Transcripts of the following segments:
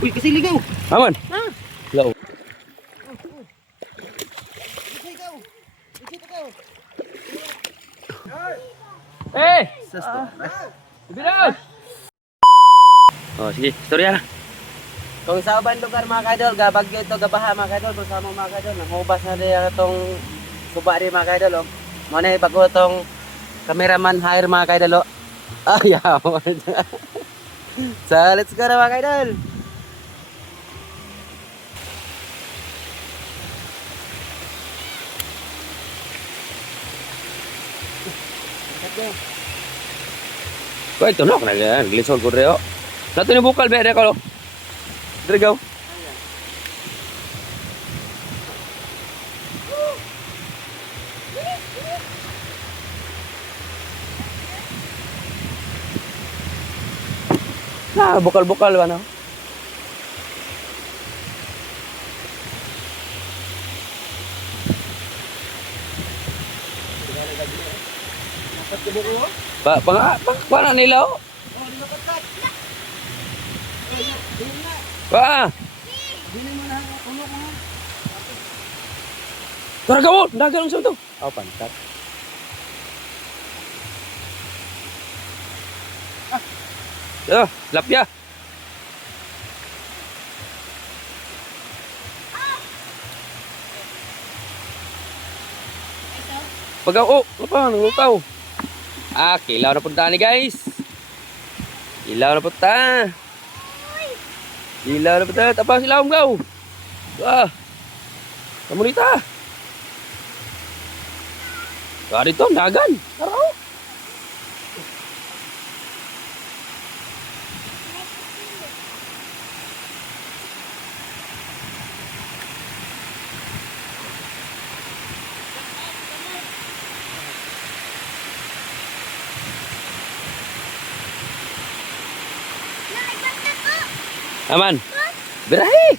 Uy, kasi ligaw. Aman. Ha? Hello. Eh! Bilang! Oh, sige, istorya na. Kung sa ubang lugar mga kaidol, gabagyo ito, gabaha mga kaidol, kung sa mga kaidol, namubas na rin itong suba rin mga kaidol. Muna yung bago itong cameraman hire mga kaidol. Ayaw. So, let's go na mga kaidol. Wait, tunok na yan. Glisol ko rin. Nato ni bukal, be. Reka, lo. Drigaw. Ah, bukal-bukal ba, no? Paano nila, oh? Pa! Tara ka mo! Dagan ang to. Oh, pantat. Lapya. Pagaw, oh, apa, nangutaw. Ah, kilaw na punta ni guys. Kilaw na punta. Kilaw na punta. Tapos sila gaw. Ah. Kamu dito. Ah, dito, dagan. Tara. Aman. Berahi.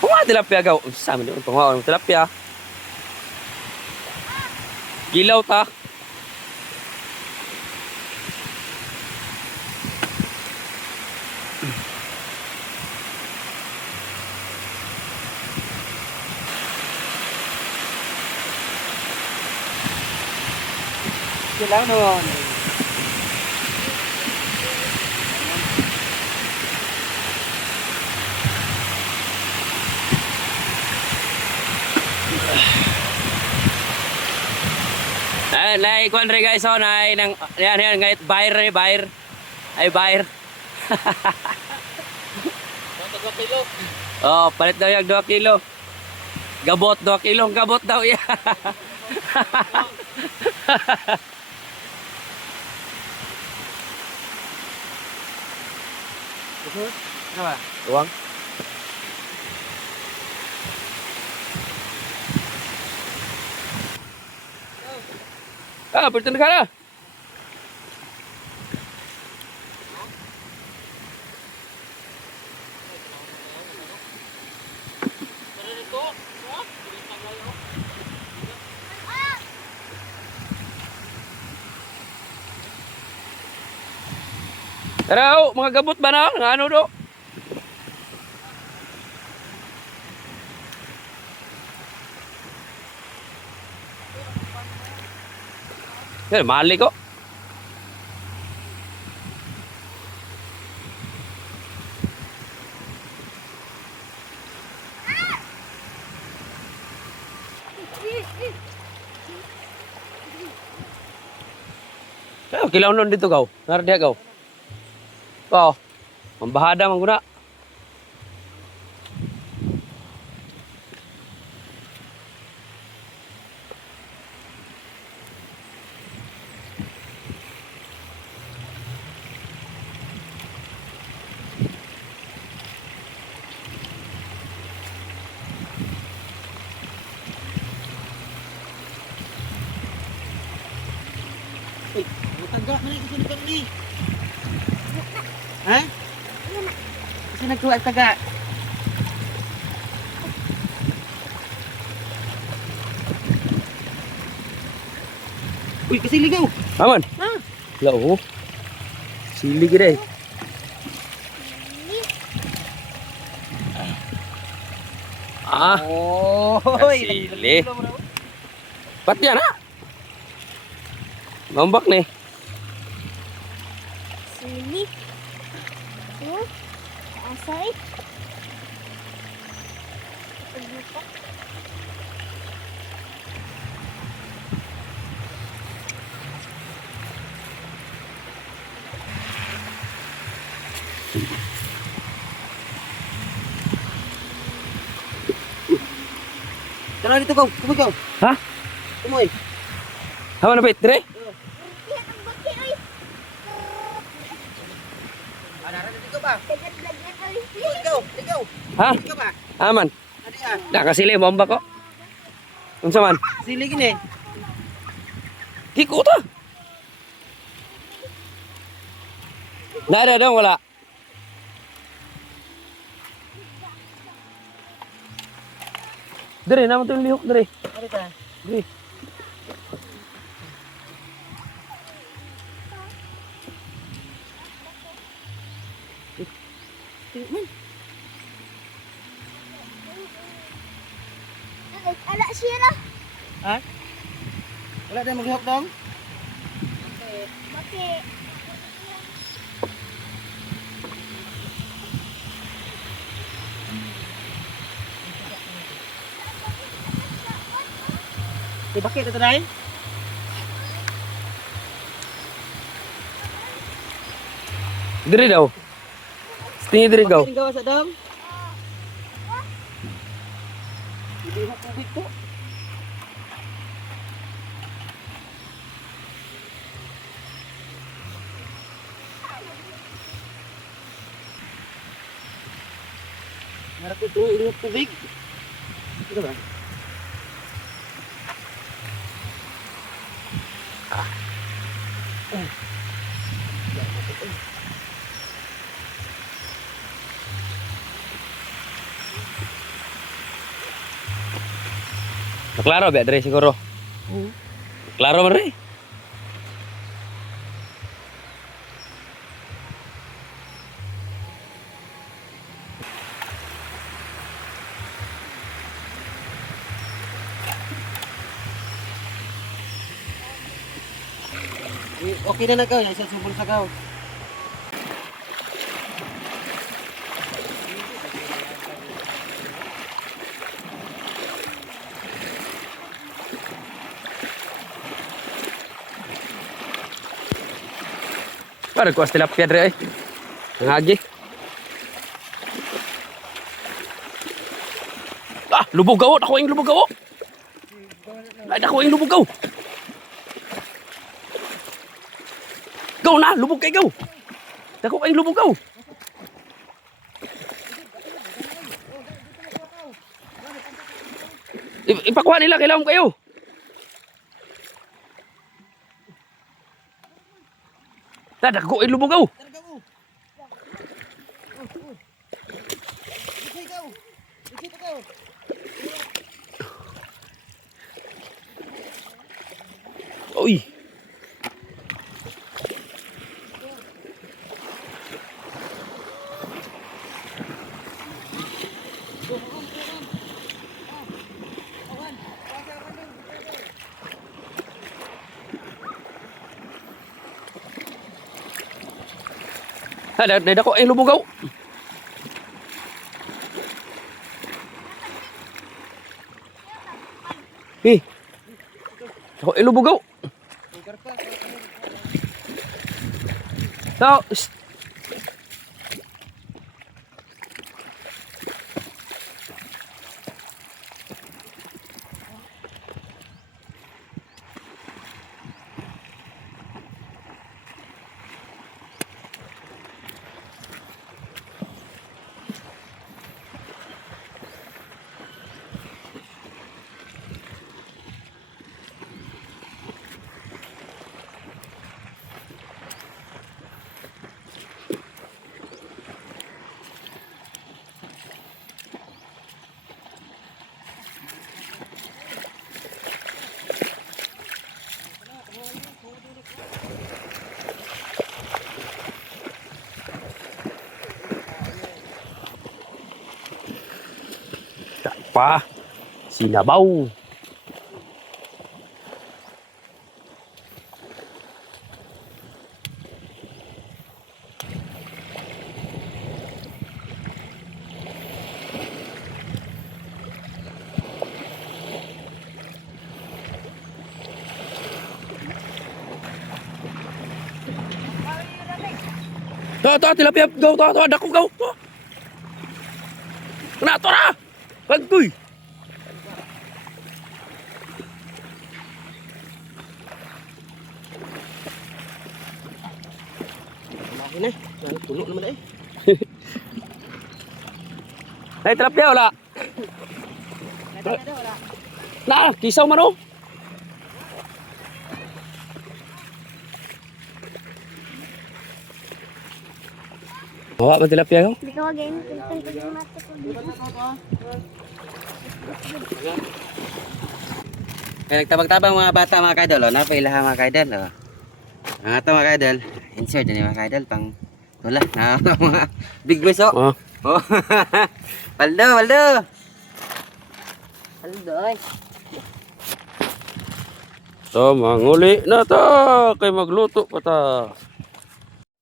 Kung tilapia gaw, sama ni untuk ngawon tilapia. Gilaw ta. Kailangan naman. Nay kuan re guys, oh nay nang yan gayet buyer ni buyer. Ay buyer. 2 kilo. Oh, palit daw yung 2 kilo. Gabot 2 kilo, gabot daw ya. Apa? Uang. Ah, bertemu negara. Tara, oh, mga gabot ba na? Nga ano do? Yan, mali ko. Kaya, kilaw nun dito gaw. Naradiya gaw. Oh, membahada mengguna. Tagak mana kasi nagkuha ni. Ha? Kasi nagkuha tagak. Uy, kasili ka. Aman. Ha? Lao. Sili gede. Ah, Oh, kasili. Pat yan ha. Ngambak nih. Sili. Oh, asay. Pagbuka. Tara dito kau. Kumoy kau. Ha? Kumoy. Haman apa itu? Tiyan ang baki ay. Ada dito ba? Dagat-dagat ay. Ikaw, ikaw. Ha? Ikaw ba? Aman. Adi ah. Dah kasili ngambak kok. Unsa man? Sili gini. Kiko ta. Nggak ada dong wala. Dere, naman tuh lihok dere. Adi ta. Dere. Ala sira. Ha? Wala tayong maghihok dong? Baki. Di bakit ito dahil? Dere daw. Tingin dere daw. Bakit yung gawa sa dong? Hindi mo tubig po. Harap ito, ingat tubig. Ito ba? Klaro ba dere siguro. Klaro man re. Okay na na kau, isa subol sa kau. Ada kuas tilapia dere ay. Ngagi. Ah, lubog gawo, ako ing lubog gawo. Ay, ako ing lubog gawo. Gaw na, lubog kay gaw. Dako kay lubog gaw. Ipakuha nila kailangan kayo. Dadak ko lubog gaw. Targa mo. Ikaw, ikaw. Ikaw. Uy. Ada dako ay lubog gaw. Eh. Dako ay lubog gaw. Tao. Pa. Sinabaw. To, tilapia, go, to, dako, go, to. Kena, to na. Bagtoy. Laki na. Puno naman eh. Hey, tilapia, wala. Nah, kisaw man, oh. Bawa ba tilapia, oh? Hindi ka mag-game. Tuntun ko yung mata ko. Kaya nagtabang-tabang mga bata mga kaidol, oh. Napailaha mga kaidol, oh. Ang ato mga kaidol, insert yan mga kaidol, pang tula. Na mga big boys, oh. Oh. Oh. Paldo, paldo. Paldo, ay. So, manguli na ta. Kay magluto pa ta.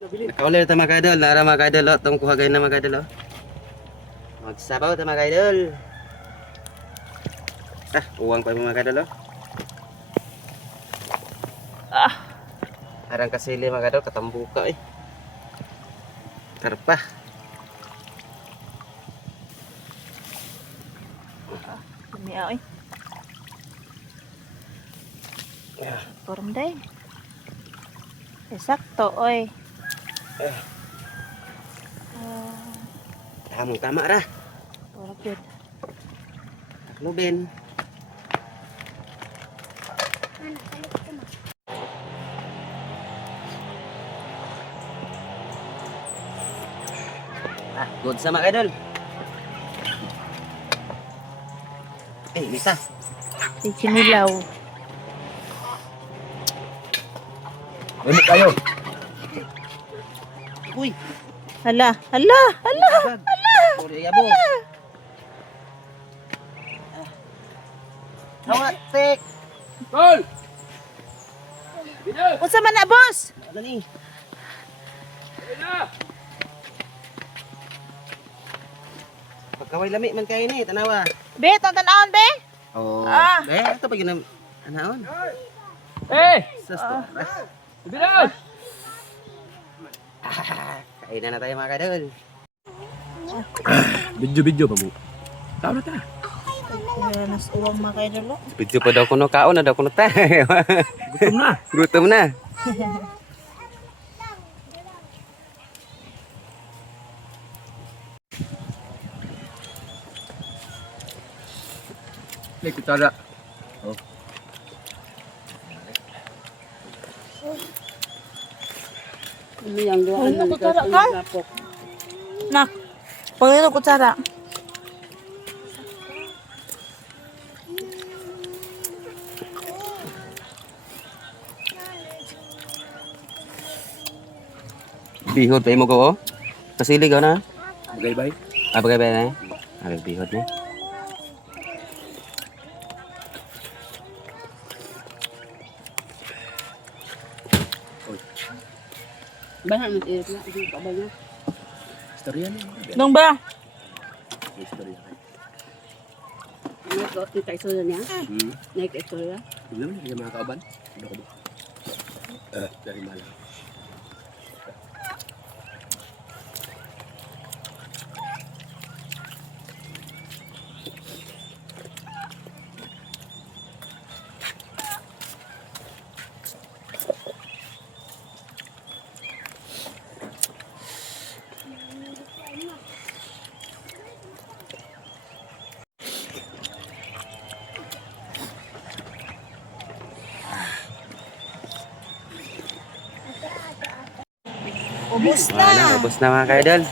Nakauli na mga kaidol, nara mga kaidol, oh. Itong kuhagay na mga kaidol, oh. Magsabaw ta mga kaidol. Uwang pa yung mga kaidol, oh. Arang kasili mga kaidol, katambuka eh. Karpa. Lumiaw eh. Kurang day. Sakto oy. Tamang tama ra. Kurang good. Takloben. Good sama kaidol. Isa. Si Sinilaw. Ulit kayo. Uy. Hala, hala, hala. Uri yabo. Hawat tek. Gol! Bina! Unsa man na, boss? Ano ni? Bina! Pagkaway lami man kayo ni, tanawa. Be, tantan-aon be. Oh. Ah. Ito pa ginam anaon. Eh! Sasto. Bina! Kainan na tayo mga kadol. Video pa mo. Tao na ta. Nas uwang mga kaidolo. Video pa daw kuno kaon na daw kuno ta. Gutom na. Gutom na. May kutsara. Ano kutsara ka? Nak. Pangino kutsara. Bihod pa mo ko. Kasili ka na. Bagay-bay. Bagay ba na? Bihod na. Bahan mo tiyo na, hindi pa ba niya? Istorya niya. Dong ba? Istorya. Ano ko, kita isola niya? Hmm. Naik isola? Hindi naman, hindi mga kaaban. Hindi ko ba? Dari malam. Ubus na. Ubus na mga kaidol.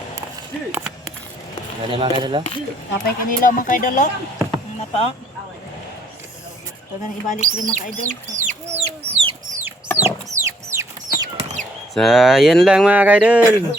Gani mga kaidol. Kapay kanila mga kaidolo. Ang napa. Ito na ibalik rin mga kaidol. So, yan lang mga kaidol.